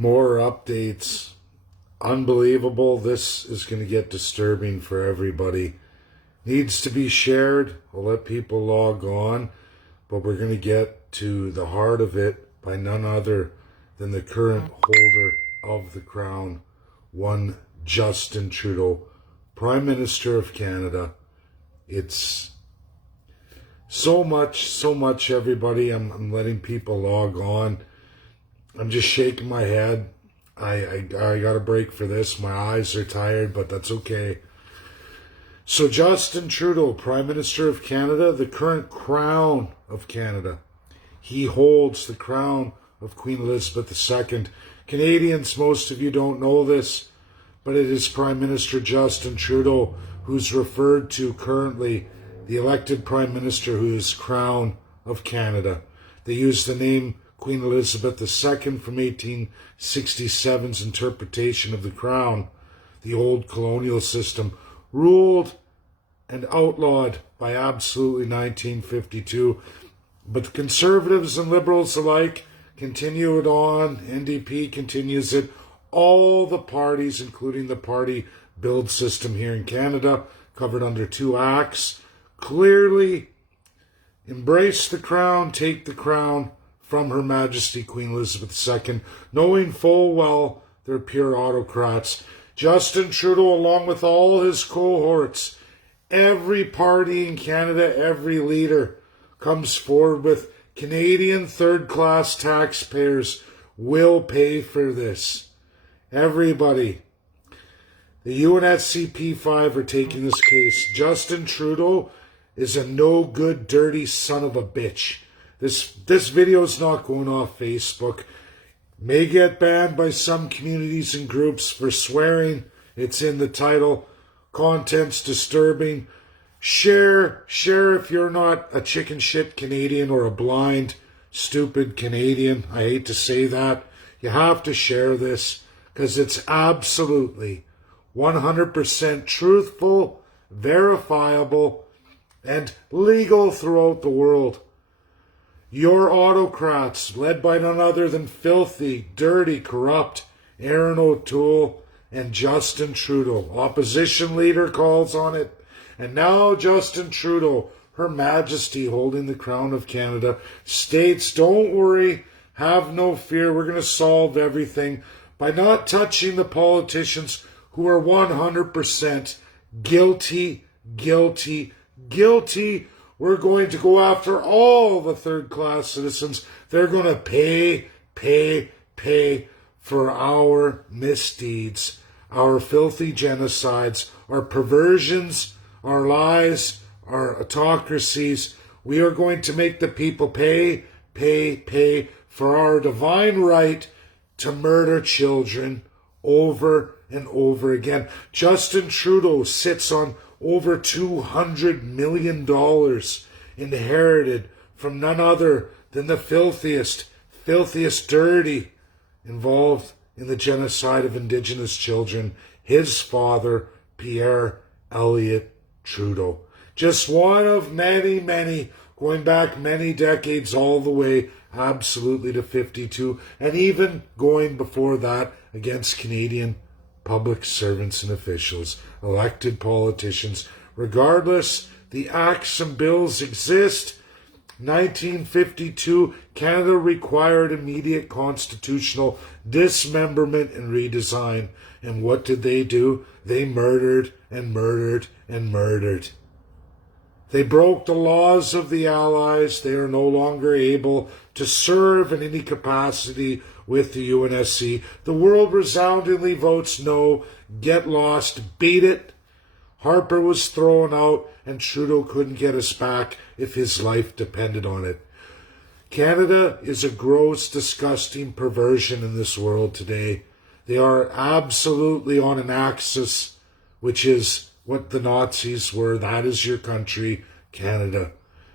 More updates. Unbelievable. This is going to get disturbing for everybody. Needs to be shared. I'll let people log on, but we're going to get to the heart of it by none other than the current holder of the crown, one Justin Trudeau, Prime Minister of Canada. It's so much, everybody. I'm letting people log on. I'm just shaking my head. I got a break for this. My eyes are tired, but that's okay. So Justin Trudeau, Prime Minister of Canada, the current crown of Canada. He holds the crown of Queen Elizabeth II. Canadians, most of you don't know this, but it is Prime Minister Justin Trudeau who's referred to currently, the elected Prime Minister who is Crown of Canada. They use the name Queen Elizabeth II from 1867's interpretation of the crown, the old colonial system, ruled and outlawed by absolutely 1952. But the Conservatives and Liberals alike continue it on. NDP continues it. All the parties, including the party build system here in Canada, covered under 2 acts, clearly embrace the crown, take the crown from Her Majesty Queen Elizabeth II, knowing full well they're pure autocrats. Justin Trudeau, along with all his cohorts, every party in Canada, every leader, comes forward with Canadian third-class taxpayers will pay for this. Everybody. The UNSCP5 are taking this case. Justin Trudeau is a no-good, dirty son of a bitch. This video is not going off Facebook. May get banned by some communities and groups for swearing. It's in the title. Content's disturbing. Share if you're not a chicken shit Canadian or a blind, stupid Canadian. I hate to say that. You have to share this because it's absolutely 100% truthful, verifiable, and legal throughout the world. Your autocrats, led by none other than filthy, dirty, corrupt Aaron O'Toole and Justin Trudeau. Opposition leader calls on it. And now Justin Trudeau, Her Majesty holding the crown of Canada, states, don't worry, have no fear, we're going to solve everything by not touching the politicians who are 100% guilty. We're going to go after all the third-class citizens. They're going to pay for our misdeeds, our filthy genocides, our perversions, our lies, our autocracies. We are going to make the people pay for our divine right to murder children over and over again. Justin Trudeau sits on over $200 million inherited from none other than the filthiest dirty involved in the genocide of Indigenous children, his father, Pierre Elliott Trudeau. Just one of many, going back many decades all the way absolutely to 52, and even going before that against Canadian public servants and officials, elected politicians. Regardless, the acts and bills exist. 1952, Canada required immediate constitutional dismemberment and redesign. And what did they do? They murdered. They broke the laws of the Allies. They are no longer able to serve in any capacity with the UNSC. The world resoundingly votes no. Get lost. Beat it. Harper was thrown out, and Trudeau couldn't get us back if his life depended on it. Canada is a gross, disgusting perversion in this world today. They are absolutely on an axis, which is what the Nazis were. That is your country, Canada.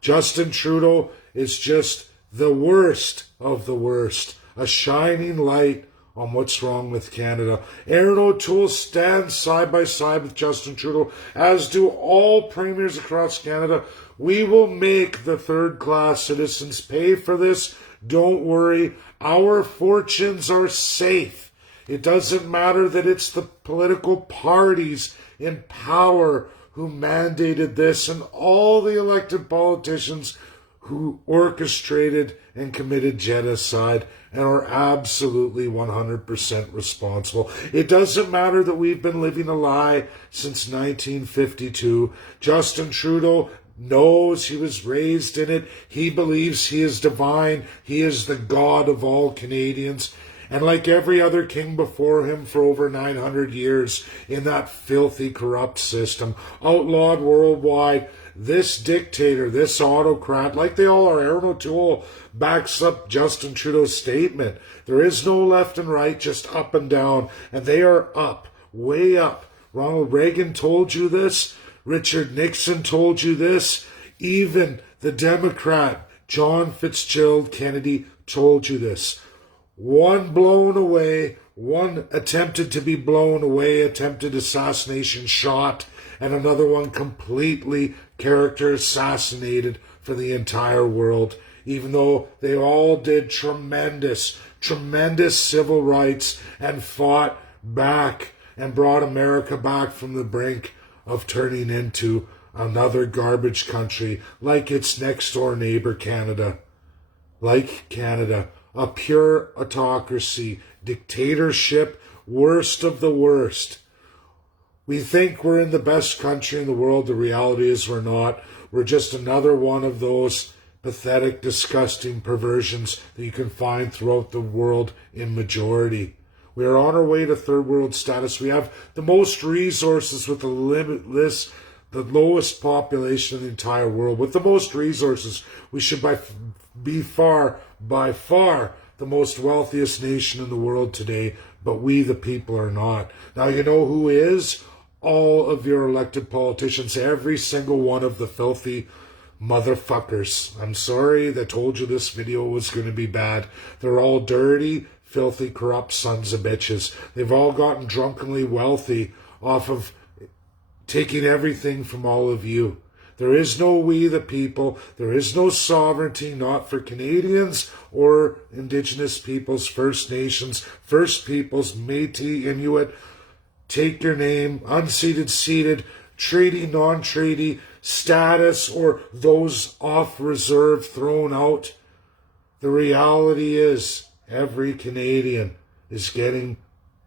Justin Trudeau is just the worst of the worst, a shining light on what's wrong with Canada. Aaron O'Toole stands side by side with Justin Trudeau, as do all premiers across Canada. We will make the third-class citizens pay for this Don't worry, our fortunes are safe. It doesn't matter that it's the political parties in power who mandated this and all the elected politicians who orchestrated and committed genocide and are absolutely 100% responsible. It doesn't matter that we've been living a lie since 1952. Justin Trudeau knows he was raised in it. He believes he is divine. He is the God of all Canadians. And like every other king before him for over 900 years in that filthy, corrupt system, outlawed worldwide, this dictator, this autocrat, like they all are, Aaron O'Toole backs up Justin Trudeau's statement. There is no left and right, just up and down. And they are up, way up. Ronald Reagan told you this. Richard Nixon told you this. Even the Democrat, John Fitzgerald Kennedy, told you this. One blown away, one attempted to be blown away, attempted assassination shot, and another one completely character assassinated for the entire world, even though they all did tremendous civil rights and fought back and brought America back from the brink of turning into another garbage country like its next door neighbor Canada. Like Canada. A pure autocracy, dictatorship, worst of the worst. We think we're in the best country in the world. The reality is we're not. We're just another one of those pathetic, disgusting perversions that you can find throughout the world in majority. We are on our way to third world status. We have the most resources with the limitless, the lowest population in the entire world. With the most resources, we should be by far the most wealthiest nation in the world today, but we the people are not. Now you know who is? All of your elected politicians, every single one of the filthy motherfuckers. I'm sorry that told you this video was going to be bad. They're all dirty, filthy, corrupt sons of bitches. They've all gotten drunkenly wealthy off of taking everything from all of you. There is no we the people. There is no sovereignty, not for Canadians or Indigenous peoples, First Nations, First Peoples, Métis, Inuit. Take your name, unceded, ceded, treaty, non-treaty, status, or those off reserve thrown out. The reality is every Canadian is getting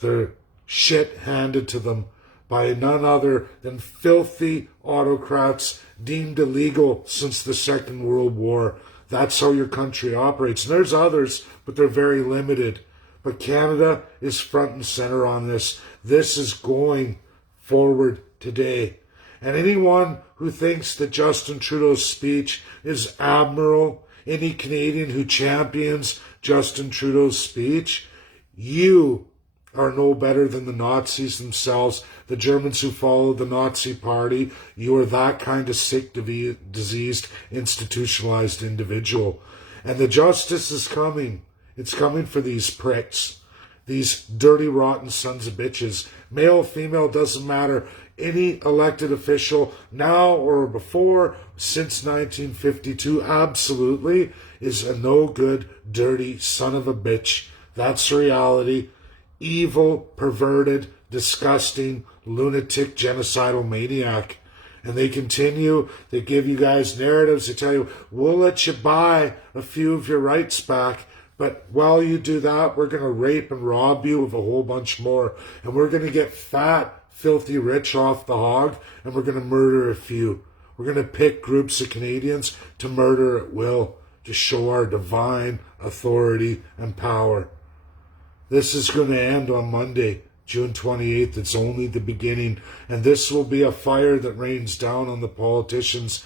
their shit handed to them by none other than filthy autocrats deemed illegal since the Second World War. That's how your country operates. And there's others, but they're very limited. But Canada is front and center on this. This is going forward today. And anyone who thinks that Justin Trudeau's speech is admirable, any Canadian who champions Justin Trudeau's speech, you are no better than the Nazis themselves, the Germans who followed the Nazi party. You are that kind of sick, diseased, institutionalized individual. And the justice is coming. It's coming for these pricks, these dirty, rotten sons of bitches. Male, female, doesn't matter. Any elected official, now or before, since 1952, absolutely, is a no-good, dirty son of a bitch. That's reality. Evil, perverted, disgusting, lunatic, genocidal maniac. And they continue, they give you guys narratives, they tell you, we'll let you buy a few of your rights back, but while you do that, we're going to rape and rob you of a whole bunch more. And we're going to get fat, filthy rich off the hog, and we're going to murder a few. We're going to pick groups of Canadians to murder at will, to show our divine authority and power. This is going to end on Monday, June 28th. It's only the beginning. And this will be a fire that rains down on the politicians,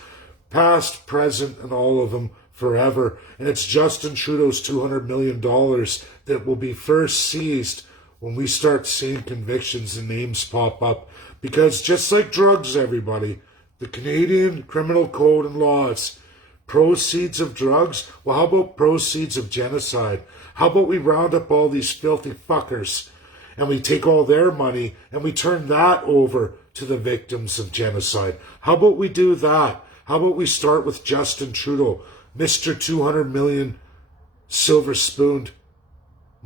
past, present, and all of them forever. And it's Justin Trudeau's $200 million that will be first seized when we start seeing convictions and names pop up. Because just like drugs, everybody, the Canadian Criminal Code and laws, proceeds of drugs, well, how about proceeds of genocide? How about we round up all these filthy fuckers and we take all their money and we turn that over to the victims of genocide? How about we do that? How about we start with Justin Trudeau, Mr. $200 million silver-spooned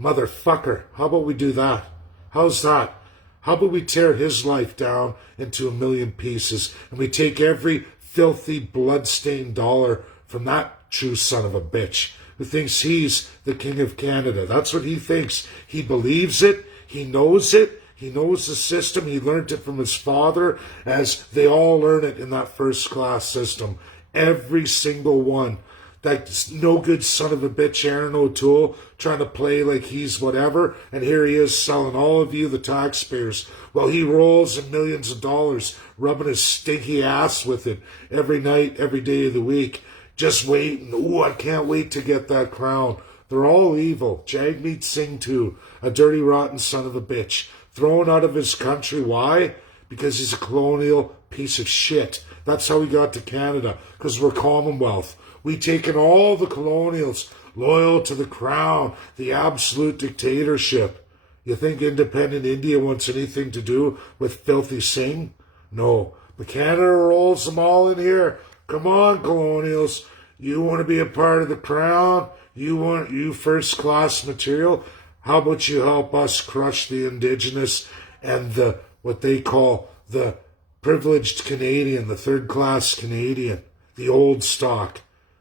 motherfucker. How about we do that? How's that? How about we tear his life down into a million pieces and we take every filthy, blood-stained dollar from that true son of a bitch who thinks he's the king of Canada. That's what he thinks. He believes it. He knows it. He knows the system. He learned it from his father, as they all learn it in that first-class system. Every single one. That no good son of a bitch Aaron O'Toole trying to play like he's whatever, and here he is selling all of you, the taxpayers, while he rolls in millions of dollars, rubbing his stinky ass with it every night, every day of the week, just waiting. Ooh, I can't wait to get that crown. They're all evil. Jagmeet Singh too, a dirty, rotten son of a bitch, thrown out of his country. Why? Because he's a colonial piece of shit. That's how he got to Canada, because we're Commonwealth. We've taken all the colonials, loyal to the crown, the absolute dictatorship. You think independent India wants anything to do with filthy Singh? No. But Canada rolls them all in here. Come on, colonials. You want to be a part of the crown? You first-class material? How about you help us crush the Indigenous and the what they call the privileged Canadian, the third-class Canadian, the old stock,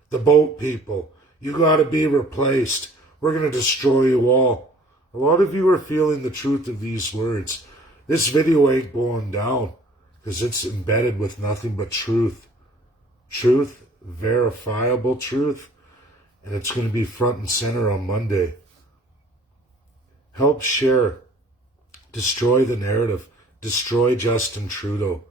the boat people? You got to be replaced. We're going to destroy you all. A lot of you are feeling the truth of these words. This video ain't going down because it's embedded with nothing but truth. Truth, verifiable truth, and it's going to be front and center on Monday. Help share. Destroy the narrative. Destroy Justin Trudeau.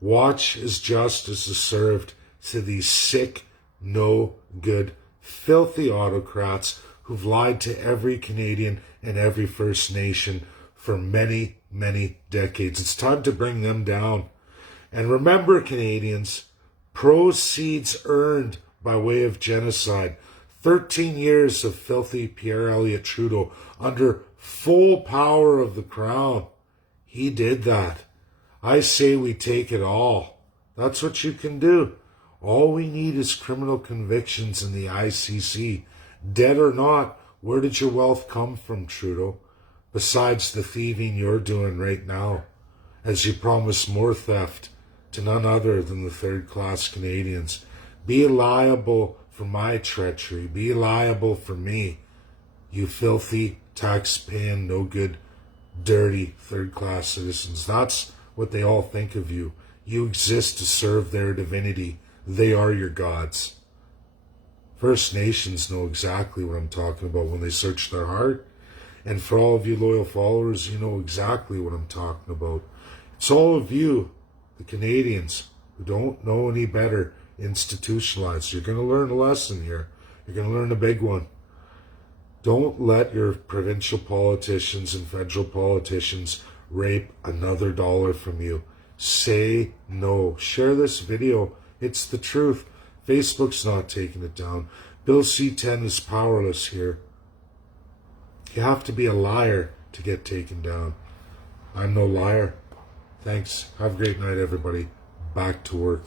Watch as justice is served to these sick, no good, filthy autocrats who've lied to every Canadian and every First Nation for many, many decades. It's time to bring them down. And remember, Canadians, proceeds earned by way of genocide. 13 years of filthy Pierre Elliott Trudeau under full power of the crown. He did that. I say we take it all. That's what you can do. All we need is criminal convictions in the ICC. Dead or not, where did your wealth come from, Trudeau? Besides the thieving you're doing right now, as you promise more theft to none other than the third-class Canadians. Be liable for my treachery. Be liable for me, you filthy, tax-paying, no-good, dirty, third-class citizens. That's what they all think of you. You exist to serve their divinity. They are your gods. First Nations know exactly what I'm talking about when they search their heart. And for all of you loyal followers, you know exactly what I'm talking about. It's all of you, the Canadians, who don't know any better, institutionalized. You're going to learn a lesson here. You're going to learn a big one. Don't let your provincial politicians and federal politicians rape another dollar from you. Say no. Share this video. It's the truth. Facebook's not taking it down. Bill C-10 is powerless here. You have to be a liar to get taken down. I'm no liar. Thanks. Have a great night, everybody. Back to work.